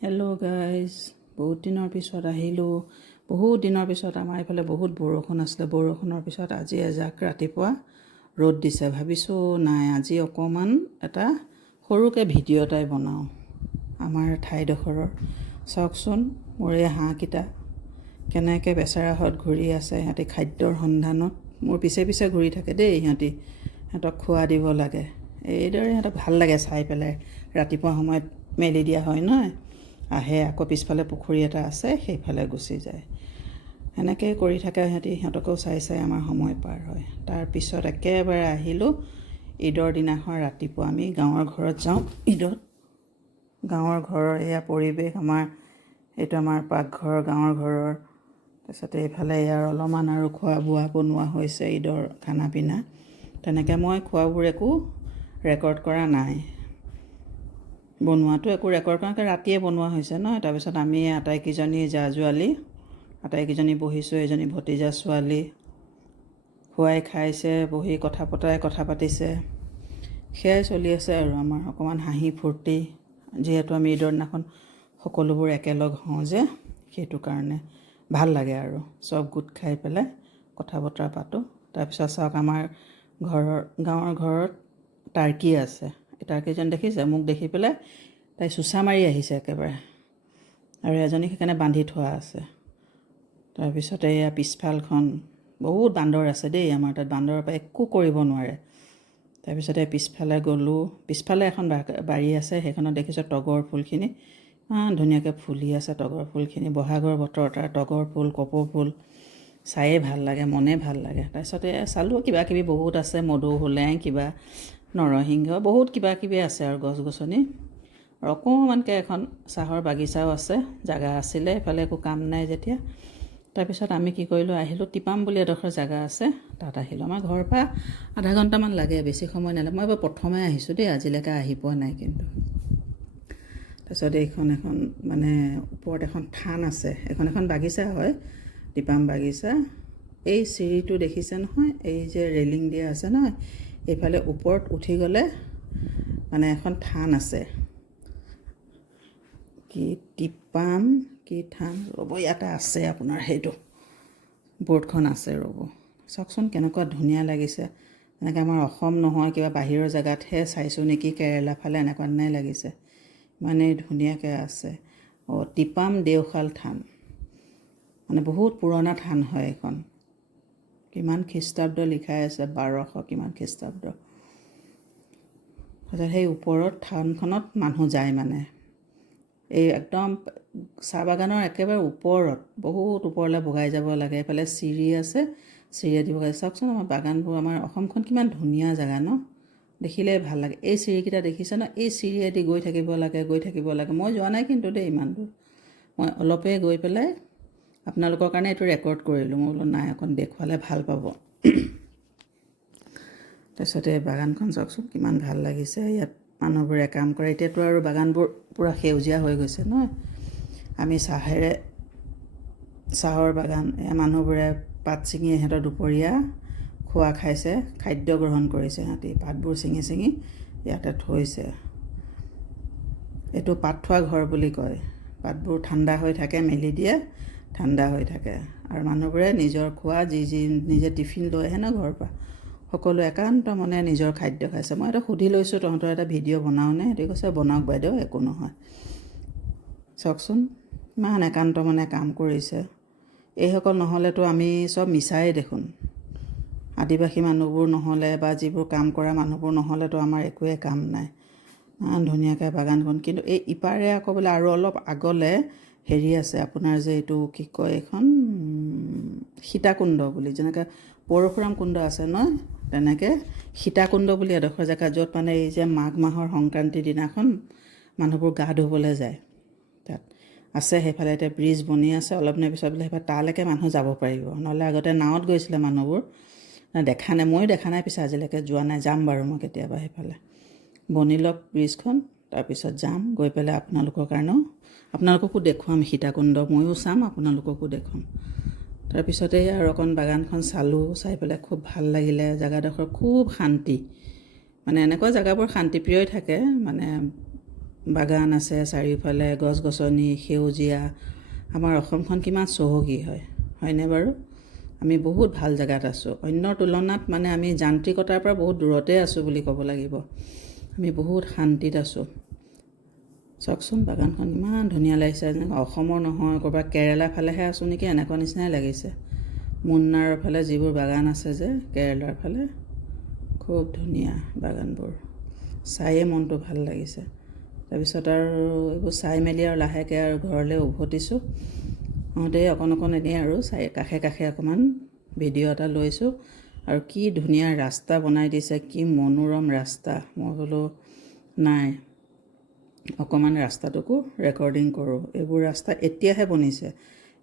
Hello' guys, বহুত দিনৰ পিছত আহিলোঁ। বহুত দিনৰ পিছত আমাৰ এইফালে বহুত বৰষুণ আছিলে। বৰষুণৰ পিছত আজি এজাক ৰাতিপুৱা ৰ'দ দিছে। ভাবিছোঁ নাই আজি অকণমান এটা সৰুকৈ ভিডিঅ' এটাই বনাওঁ আমাৰ ঠাইডোখৰৰ। চাওকচোন মোৰ এই হাঁহকেইটা কেনেকৈ বেচেৰাহঁত ঘূৰি আছে। সিহঁতি খাদ্যৰ সন্ধানত মোৰ পিছে পিছে ঘূৰি থাকে দেই। সিহঁতক খোৱা দিব লাগে। এইদৰে সিহঁতক ভাল লাগে চাই পেলাই। ৰাতিপুৱা সময়ত মেলি দিয়া হয় নহয়, আহে আকৌ পিছফালে পুখুৰী এটা আছে, সেইফালে গুচি যায়। সেনেকৈ কৰি থাকে সিহঁতকো চাই চাই আমাৰ সময় পাৰ হয়। তাৰপিছত একেবাৰে আহিলোঁ ঈদৰ দিনাখন ৰাতিপুৱা। আমি গাঁৱৰ ঘৰত যাওঁ ঈদত। গাঁৱৰ ঘৰৰ এয়া পৰিৱেশ আমাৰ, এইটো আমাৰ পাকঘৰ গাঁৱৰ ঘৰৰ। তাৰপিছতে এইফালে ইয়াৰ অলপমান আৰু খোৱা বোৱা বনোৱা হৈছে ঈদৰ খানা পিনা। তেনেকৈ মই খোৱাবোৰ একো ৰেকৰ্ড কৰা নাই। বনোৱাটো একো ৰেকৰ্ড কৰাকৈ ৰাতিয়ে বনোৱা হৈছে ন। তাৰপিছত আমি আটাইকেইজনী জা-জোৱালী আটাইকেইজনী বহিছোঁ। এজনী ভতিজা ছোৱালী খুৱাই খাইছে, বহি কথা পাতিছে। সেয়াই চলি আছে আৰু আমাৰ অকণমান হাঁহি ফূৰ্তি। যিহেতু আমি ঈদৰ দিনাখন সকলোবোৰ একেলগ হওঁ যে, সেইটো কাৰণে ভাল লাগে আৰু চব গোট খাই পেলাই কথা বতৰা পাতোঁ। তাৰপিছত চাওক আমাৰ গাঁৱৰ ঘৰত টাৰ্কি আছে। টাৰ্কিজন দেখিছে? মোক দেখি পেলাই তাই চোচা মাৰি আহিছে একেবাৰে, আৰু এজনীক সেইকাৰণে বান্ধি থোৱা আছে। তাৰপিছতে এয়া পিছফালখন বহুত বান্দৰ আছে দেই। আমাৰ তাত বান্দৰৰ পৰা একো কৰিব নোৱাৰে। তাৰপিছতে পিছফালে গ'লোঁ। পিছফালে এখন বাৰী আছে, সেইখনত দেখিছোঁ তগৰ ফুলখিনি ইমান ধুনীয়াকৈ ফুলি আছে। তগৰ ফুলখিনি বহাগৰ বতৰ, তাৰ তগৰ ফুল, কপৌ ফুল চায়ে ভাল লাগে, মনে ভাল লাগে। তাৰপিছতে চালোঁ কিবাকিবি বহুত আছে, মধুসোলেং, কিবা নৰসিংহ, বহুত কিবাকিবি আছে আৰু গছ গছনি। আৰু অকণমানকৈ এখন চাহৰ বাগিচাও আছে, জেগা আছিলে। এইফালে একো কাম নাই যেতিয়া। তাৰপিছত আমি কি কৰিলোঁ, আহিলোঁ টিপাম বুলি এডোখৰ জেগা আছে, তাত আহিলোঁ। আমাৰ ঘৰৰ পৰা আধা ঘণ্টামান লাগে, বেছি সময় নালাগে। মই এবাৰ প্ৰথমে আহিছোঁ দেই, আজিলৈকে আহি পোৱা নাই কিন্তু। তাৰপিছত এইখন এখন মানে ওপৰত এখন থান আছে। এখন বাগিচা হয়, টিপাম বাগিচা। এই চিৰিটো দেখিছে নহয়, এই যে ৰেলিং দিয়া আছে নহয়, এইফালে ওপৰত উঠি গ'লে মানে এখন থান আছে। কি টিপাম কি থান, ৰ'ব ইয়াতে আছে আপোনাৰ সেইটো বৰ্ডখন আছে, ৰ'ব চাওকচোন কেনেকুৱা ধুনীয়া লাগিছে। এনেকৈ আমাৰ অসম নহয়, কিবা বাহিৰৰ জেগাতহে চাইছোঁ নেকি, কেৰেলা ফালে এনেকুৱা ধৰণে লাগিছে। ইমানেই ধুনীয়াকৈ আছে। টিপাম দেওশাল থান, মানে বহুত পুৰণা থান হয় এইখন। কিমান খ্ৰীষ্টাব্দ লিখাই আছে, 1200 কিমান খ্ৰীষ্টাব্দ। সেই ওপৰত থানখনত মানুহ যায় মানে, এই একদম চাহ বাগানৰ একেবাৰে ওপৰত, বহুত ওপৰলৈ বগাই যাব লাগে। এইফালে চিৰি আছে, চিৰিয়েদি বগাই। চাওকচোন আমাৰ বাগানবোৰ, আমাৰ অসমখন কিমান ধুনীয়া জেগা ন, দেখিলেই ভাল লাগে। এই চিৰিকেইটা দেখিছে ন, এই চিৰিয়েদি গৈ থাকিব লাগে। মই যোৱা নাই কিন্তু দেই ইমান দূৰ। মই অলপে গৈ পেলাই আপোনালোকৰ কাৰণে এইটো ৰেকৰ্ড কৰিলোঁ। মই বোলো নাই, অকণ দেখুৱালে ভাল পাব। তাৰপিছতে বাগানখন চাওকচোন কিমান ভাল লাগিছে। ইয়াত মানুহবোৰে কাম কৰে। এতিয়াতো আৰু বাগানবোৰ পূৰা সেউজীয়া হৈ গৈছে নহয়। আমি চাহৰ বাগান, মানুহবোৰে পাত ছিঙি সিহঁতৰ দুপৰীয়া খোৱা খাইছে, খাদ্য গ্ৰহণ কৰিছে। সিহঁতি পাতবোৰ ছিঙি ছিঙি ইয়াতে থৈছে। এইটো পাত থোৱা ঘৰ বুলি কয়। পাতবোৰ ঠাণ্ডা হৈ থাকে, মেলি দিয়ে, ঠাণ্ডা হৈ থাকে। আৰু মানুহবোৰে নিজৰ খোৱা যি নিজে টিফিন লৈ আহে ন ঘৰৰ পৰা, সকলো একান্ত মনে নিজৰ খাদ্য খাইছে। মই এটা সুধি লৈছোঁ, তহঁতৰ এটা ভিডিঅ' বনাওঁ নে? সিহঁতি কৈছে বনাওক বাইদেউ, একো নহয়। চাওকচোন ইমান একান্ত মনে কাম কৰিছে। এইসকল নহ'লেতো আমি চব মিছাই দেখোন। আদিবাসী মানুহবোৰ নহ'লে বা যিবোৰ কাম কৰা মানুহবোৰ নহ'লেতো আমাৰ একোৱে কাম নাই। ইমান ধুনীয়াকৈ বাগানখন। কিন্তু এই ইপাৰে আকৌ বোলে আৰু অলপ আগলৈ হেৰি আছে আপোনাৰ, যে এইটো কি কয়, এইখন সীতাকুণ্ড বুলি, যেনেকৈ পৰশুৰাম কুণ্ড আছে নহয়, তেনেকৈ সীতাকুণ্ড বুলি এডোখৰ জেগা, য'ত মানে এই যে মাঘ মাহৰ সংক্ৰান্তিৰ দিনাখন মানুহবোৰ গা ধুবলৈ যায়, তাত আছে। সেইফালে এতিয়া ব্ৰিজ বনি আছে, অলপ দিনৰ পিছত বোলে সেইফালে তালৈকে মানুহ যাব পাৰিব। নহ'লে আগতে নাৱত গৈছিলে মানুহবোৰ, দেখা নাই, ময়ো দেখা নাই, পিছে আজিলৈকে যোৱা নাই। যাম বাৰু মই কেতিয়াবা সেইফালে। বনি লওক ব্ৰিজখন, তাৰপিছত যাম, গৈ পেলাই আপোনালোককো দেখুৱাম সীতাকুণ্ড। ময়ো চাম, আপোনালোককো দেখুৱাম। তাৰপিছতে আৰু অকণ বাগানখন চালোঁ, চাই পেলাই খুব ভাল লাগিলে। জেগাডোখৰ খুব শান্তি, মানে এনেকুৱা জেগাবোৰ শান্তিপ্ৰিয়ই থাকে, মানে বাগান আছে, চাৰিওফালে গছ গছনি সেউজীয়া। আমাৰ অসমখন কিমান চহকী হয়নে বাৰু? আমি বহুত ভাল জেগাত আছোঁ। অন্যৰ তুলনাত মানে আমি যান্ত্ৰিকতাৰ পৰা বহুত দূৰতে আছোঁ বুলি ক'ব লাগিব। আমি বহুত শান্তিত আছোঁ। চাওকচোন বাগানখন ইমান ধুনীয়া লাগিছে, যেনেকৈ অসমৰ নহয় ক'ৰবাত কেৰেলা ফালেহে আছোঁ নেকি, এনেকুৱা নিচিনাই লাগিছে। মুন্নাৰৰ ফালে যিবোৰ বাগান আছে যে কেৰেলাৰ ফালে, খুব ধুনীয়া বাগানবোৰ, চায়ে মনটো ভাল লাগিছে। তাৰপিছত আৰু এইবোৰ চাই মেলি আৰু লাহেকৈ আৰু ঘৰলৈ উভতিছোঁ। অকণ এনেই আৰু কাষে কাষে অকণমান ভিডিঅ' এটা লৈছোঁ। আৰু কি ধুনীয়া ৰাস্তা বনাই দিছে, কি মনোৰম ৰাস্তা। মই বোলো নাই অকণমান ৰাস্তাটোকো ৰেকৰ্ডিং কৰোঁ। এইবোৰ ৰাস্তা এতিয়াহে বনিছে।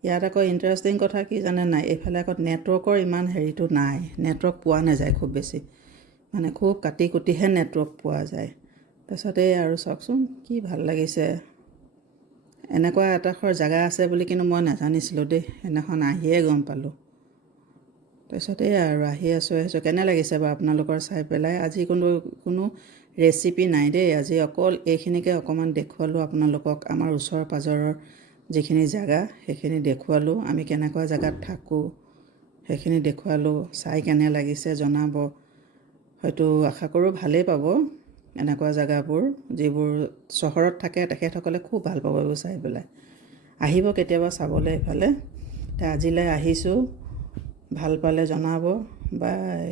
ইয়াত আকৌ ইণ্টাৰেষ্টিং কথা কি জানে নাই, এইফালে আকৌ নেটৱৰ্কৰ ইমান হেৰিটো নাই, নেটৱৰ্ক পোৱা নাযায় খুব বেছি, মানে খুব কাটি কুটিহে নেটৱৰ্ক পোৱা যায়। তাৰপিছত এই আৰু চাওকচোন কি ভাল লাগিছে। এনেকুৱা এডোখৰ জেগা আছে বুলি কিন্তু মই নাজানিছিলোঁ দেই, সেইদিনাখন আহিয়ে গম পালোঁ। তাৰপিছত এই আৰু আহি আছোঁ। কেনে লাগিছে বাৰু আপোনালোকৰ চাই পেলাই? আজি কোনো ৰেচিপি নাই দেই, আজি অকল এইখিনিকে অকণমান দেখুৱালোঁ আপোনালোকক। আমাৰ ওচৰ পাজৰৰ যিখিনি জেগা সেইখিনি দেখুৱালোঁ, আমি কেনেকুৱা জেগাত থাকোঁ সেইখিনি দেখুৱালোঁ। চাই কেনে লাগিছে জনাব। হয়তো আশা কৰোঁ ভালেই পাব। এনেকুৱা জেগাবোৰ যিবোৰ চহৰত থাকে তেখেতসকলে খুব ভাল পাব এইবোৰ চাই পেলাই। আহিব কেতিয়াবা চাবলৈ এইফালে। আজিলৈ আহিছোঁ, ভাল পালে জনাব। বাই।